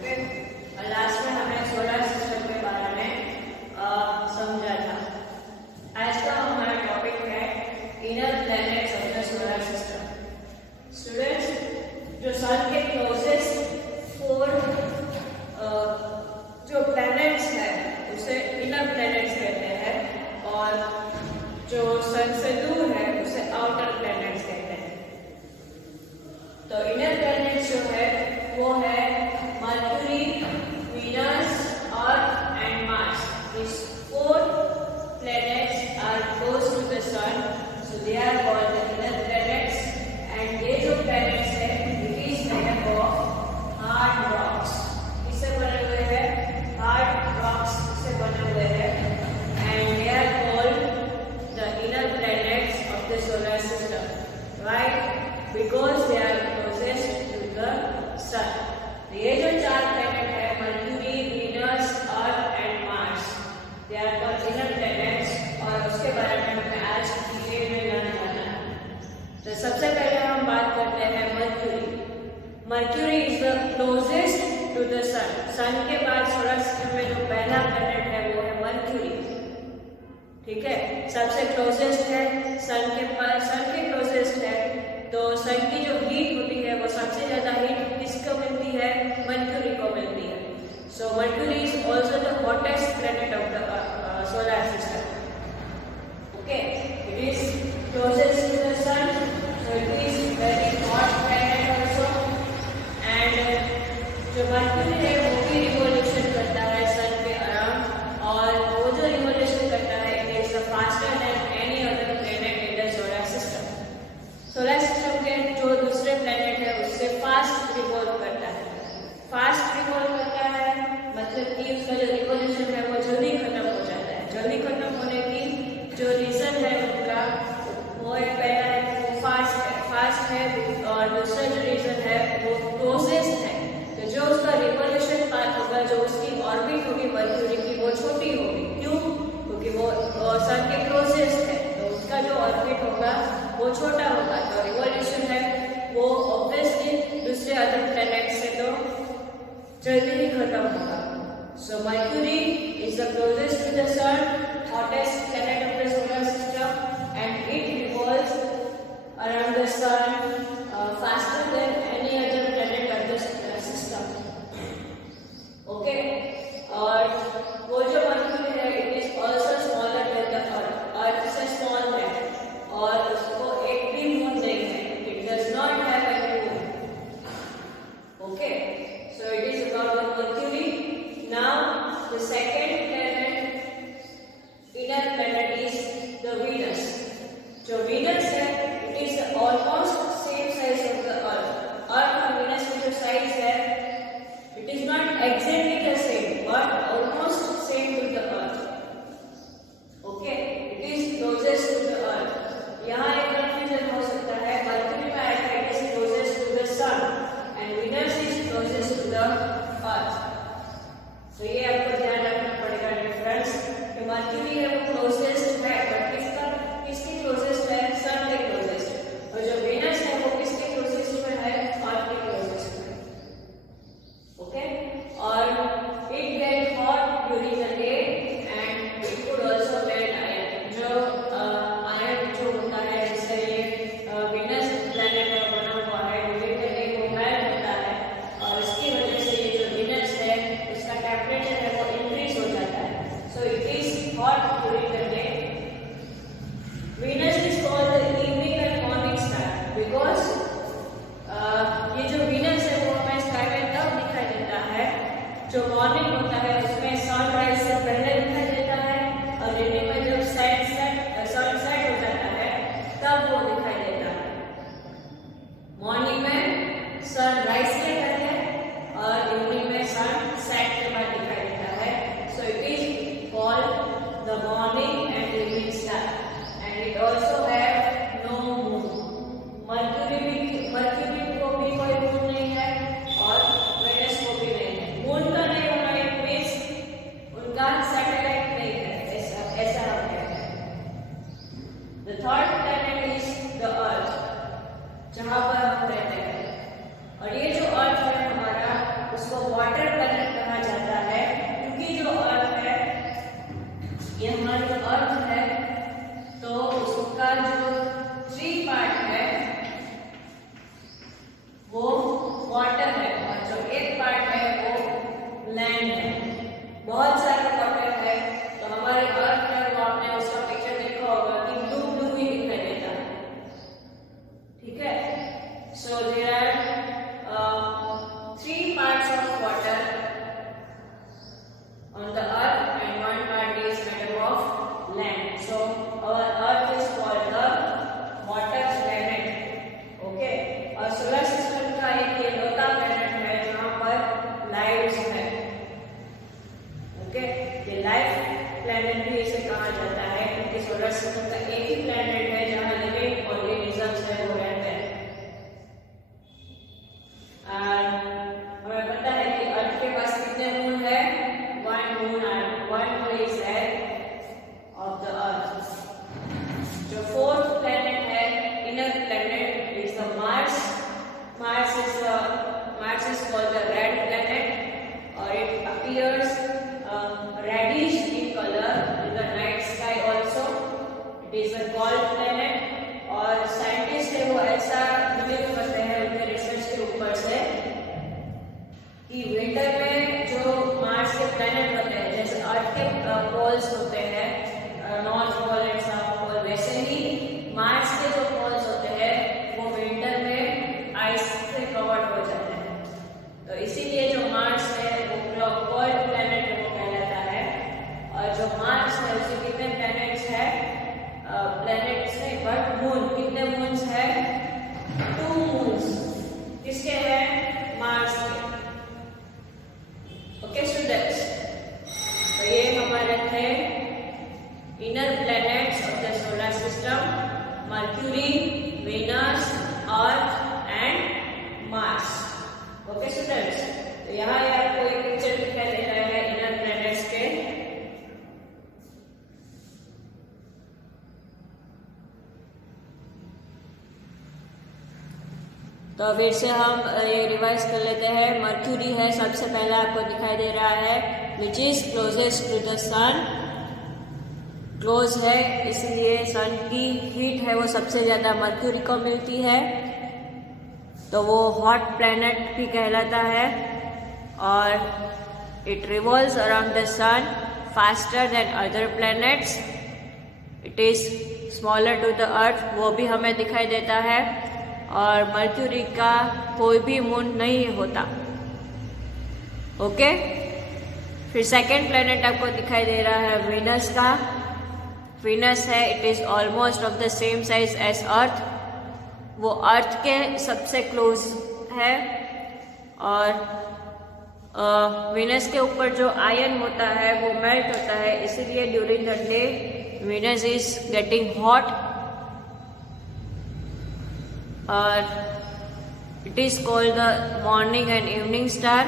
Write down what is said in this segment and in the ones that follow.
Okay, और last में हमने सोलर सिस्टम के बारे में समझा था। आज का हमारा टॉपिक है inner planets of the solar system. Students, जो सन के क्लोजेस्ट 4 जो प्लैनेट्स है उसे इनर प्लैनेट्स कहते हैं, और जो सन से दूर है उसे आउटर प्लैनेट्स कहते हैं। तो इनर प्लैनेट्स जो है वो है Mercury, Venus, Earth and Mars. These 4 planets are close to the sun, so they are called the inner planets. And ये जो planets है it is made of hard rocks. किससे बने हुए हैं? Hard rocks से बने हुए हैं, and they are called the inner planets of the solar system. Right? Because they are closest to the sun. ये जो 4 planet है Mercury, Venus, Earth and Mars, they are called inner planets, और उसके बारे में हमें आज डिटेल में लर्न करना है। तो सबसे पहले हम बात करते हैं Mercury. Mercury is the closest to the sun. Sun के बाद सोलर सिस्टम में जो पहला प्लैनेट है वो है मर्क्यूरी। ठीक है, सबसे क्लोजेस्ट है, सन के क्लोजेस्ट है। तो सन की जो हीट होती है वो सबसे ज्यादा हीट किसको मिलती है? मर्क्यूरी को मिलती है। So Mercury is also the hottest planet of the solar system. Okay, it is closest to the sun, so it is very hot planet also. And जो मर्क्यूरी है वो भी रिवॉल्यूशन करता है सन के अराउंड, और वो जो रिवॉल्यूशन करता है it is faster than any other planet in the solar system. Solar system के जो दूसरे प्लैनेट है उससे फास्ट रिवॉल्व करता है। फास्ट रिवॉल्व करता है मतलब कि उसका जो रिवॉल्यूशन है वो जल्दी खत्म हो जाता है। जल्दी खत्म होने की जो रीजन है उनका, वो एक पहला है वो फास्ट है, और दूसरा जो रीजन है वो क्लोजेस्ट है। तो जो उसका रिवॉल्यूशन पाथ होगा, जो उसकी ऑर्बिट होगी मर्क्यूरी की, वो छोटी होगी। क्यों? क्योंकि वो सन के क्लोजेस्ट है, तो उसका जो ऑर्बिट होगा वो छोटा होगा, तो रिवॉल्यूशन है वो ऑब्वियसली दूसरे अदर प्लैनेट से तो जल्दी ही खत्म होगा। So Mercury is the closest to the sun, hottest planet of the solar system, and it revolves around the sun faster than any other planet of the solar system. Okay, और वो जो Mercury है it is also smaller than the earth. Earth से small है, और उसको एक भी मून नहीं है। It does not have any moon. Okay, so it is about the Mercury. Now the second planet, inner planet, is the Venus. जो Venus है it is almost same size of the Earth. Earth और Venus की जो size है it is not exactly the same but almost same to the Earth. Okay, it is closest to the Earth. यहाँ एक confusion हो सकता है, Mercury में आएगा it is closest to the Sun and Venus is closest to the Earth. तो ये आपको ध्यान रखना पड़ेगा डिफरेंस, कि मर्क्यूरी है वो क्लोजेस्ट है, बट किसके क्लोजेस्ट है? सन के क्लोजेस्ट। और जो वेनस है वो किसके क्लोजेस्ट में है? अर्थ के क्लोजेस्ट में। ओके, और it get hot during the day and it could also melt iron. जो आयरन जो होता है, जिससे ये वेनस प्लैनेट है बना हुआ है, ड्यूरिंग द डे वो मेल्ट होता है, और इसकी वजह से ये जो वेनस है उसका टेम्परेचर है वो इंक्रीज हो जाता है। सो it is hot during the day. Venus is called the evening and morning star because ये जो Venus है वो हमें स्काई में तब दिखाई देता है जो मॉर्निंग होता है, उसमें सनराइज से पहले दिखाई देता है, और इवनिंग में जब सन सेट हो जाता है तब वो दिखाई देता है। मॉर्निंग में सनराइज के पहले और इवनिंग में सन सेट के बाद दिखाई देता है। सो it is called the morning and evening star. It also have no moon. Mercury को भी कोई मून नहीं है और वेनस को भी नहीं है। मून का नहीं होना इट मींस उनका सैटेलाइट नहीं है, ऐसा हम कहते हैं। The third planet is the Earth, जहाँ पर हम रहते हैं। और ये जो अर्थ है हमारा, उसको water appears reddish in color in the night sky also. It is a cold planet. और साइंटिस्ट है वो ऐसा बिलीव करते हैं उनके रिसर्च के ऊपर से कि विंटर में जो मार्स के प्लैनेट होते हैं, जैसे अर्थ के पोल्स होते हैं, north pole and south pole, वैसे ही मार्स के जो पोल्स होते हैं वो विंटर में आइस से कवर्ड हो जाते हैं। तो इसीलिए जो मार्स है वो कोल्ड प्लैनेट वो कहलाता है। और जो मार्स है उसके कितने प्लैनेट्स है, प्लैनेट्स है बट मून, कितने मून्स है, 2 मून्स। किसके है, मार्स के। ओके स्टूडेंट्स, तो ये हमारे थे inner planets of the solar system, mercury, Venus, Earth and Mars. Okay students, तो यहाँ आपको एक पिक्चर दिखाई दे रहा है इनर प्लैनेट्स के। तो फिर से हम ये रिवाइज कर लेते हैं। मर्क्यूरी है सबसे पहला, आपको दिखाई दे रहा है, which is closest to the sun. Close है इसलिए सन की हीट है वो सबसे ज्यादा मर्क्यूरी को मिलती है, तो वो हॉट प्लैनेट भी कहलाता है। और it revolves around the sun faster than other planets. It is smaller to the Earth, वो भी हमें दिखाई देता है। और मर्क्यूरी का कोई भी मून नहीं होता। ओके, फिर सेकेंड प्लैनेट आपको दिखाई दे रहा है वीनस का। वीनस है, it is almost of the same size as Earth, वो अर्थ के सबसे क्लोज है। और वीनस के ऊपर जो आयन होता है वो मेल्ट होता है, इसीलिए during the day Venus is getting hot. और it is called the morning and evening star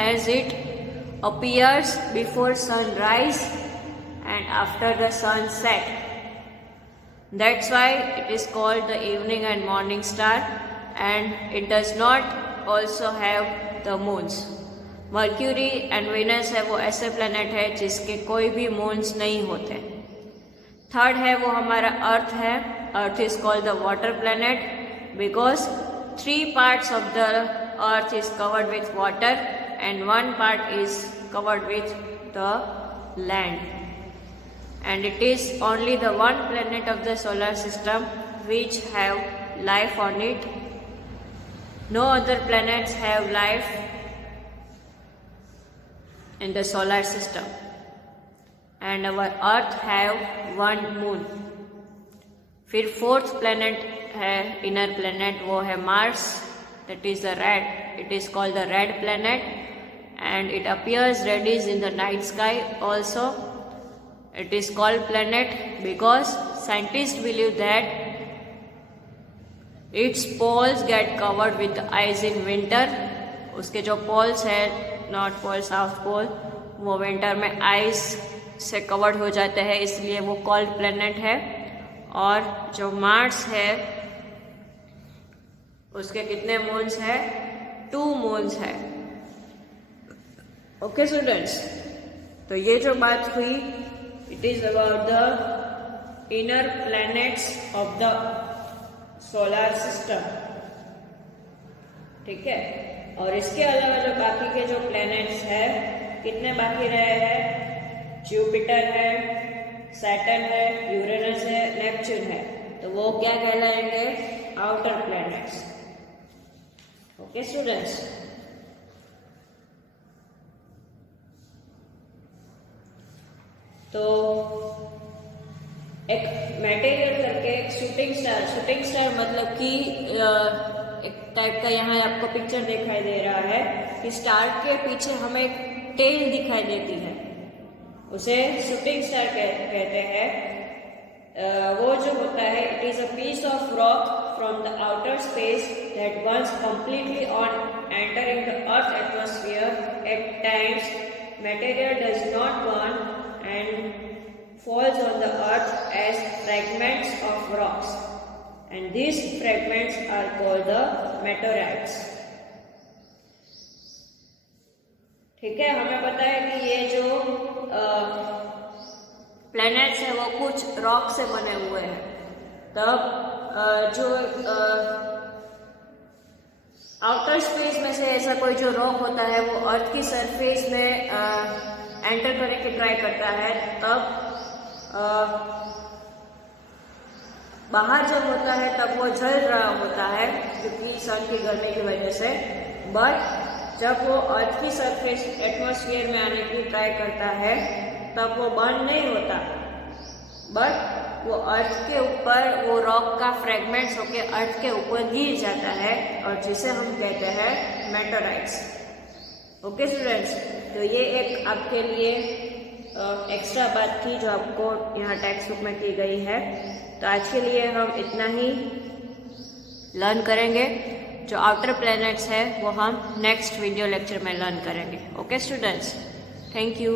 as it appears before sunrise and after the sunset. That's why it is called the evening and morning star, and it does not also have the moons. Mercury and Venus है वो ऐसे planet है जिसके कोई भी moons नहीं होते। Third है वो हमारा अर्थ है। Earth is called the water planet because 3 parts of the earth is covered with water and 1 part is covered with the land, and it is only the one planet of the solar system which have life on it. No other planets have life in the solar system, and our earth have 1 moon. फिर fourth planet है inner planet, वो है Mars. That is the red, it is called the red planet and it appears reddish in the night sky also. It is called planet because scientist believe that its poles get covered with ice in winter. उसके जो poles है, north pole, south pole, वो winter में ice से covered हो जाते हैं, इसलिए वो कॉल्ड प्लैनेट है। और जो मार्स है उसके कितने मून्स है, 2 मून्स है। ओके स्टूडेंट्स, तो ये जो बात हुई it is about the inner planets of the solar system, ठीक है। और इसके अलावा जो बाकी के जो प्लैनेट्स है, कितने बाकी रहे हैं, जुपिटर है, सैटर्न है, यूरेनस है, नेपच्यून है, तो वो क्या कहलाएंगे, आउटर प्लैनेट्स। ओके स्टूडेंट्स, तो एक मटेरियल करके एक शूटिंग स्टार मतलब कि एक टाइप का यहाँ आपको पिक्चर दिखाई दे रहा है कि स्टार के पीछे हमें एक टेल दिखाई देती है, उसे शूटिंग स्टार कहते हैं। वो जो होता है, it is a piece of rock from the outer space that burns completely on entering the Earth atmosphere. At times material does not burn and falls on the earth as fragments of rocks, and these fragments are called the meteorites. ठीक है, हमें पता है कि ये जो planets है वो कुछ रॉक से बने हुए हैं। तब जो आउटर स्पेस में से ऐसा कोई जो रॉक होता है वो अर्थ की सरफेस में एंटर करने की ट्राई करता है, तब बाहर जब होता है तब वो जल रहा होता है क्योंकि सन की गर्मी की वजह से। बट जब वो अर्थ की सरफेस एटमॉस्फेयर में आने की ट्राई करता है तब वो बर्न नहीं होता, बट वो अर्थ के ऊपर वो रॉक का फ्रेगमेंट्स होके अर्थ के ऊपर गिर जाता है और जिसे हम कहते हैं मेटेराइट्स। ओके स्टूडेंट्स, तो ये एक आपके लिए एक्स्ट्रा बात थी जो आपको यहाँ टेक्स्ट बुक में की गई है। तो आज के लिए हम इतना ही लर्न करेंगे। जो आउटर प्लैनेट्स है वो हम नेक्स्ट वीडियो लेक्चर में लर्न करेंगे। Okay students, thank you.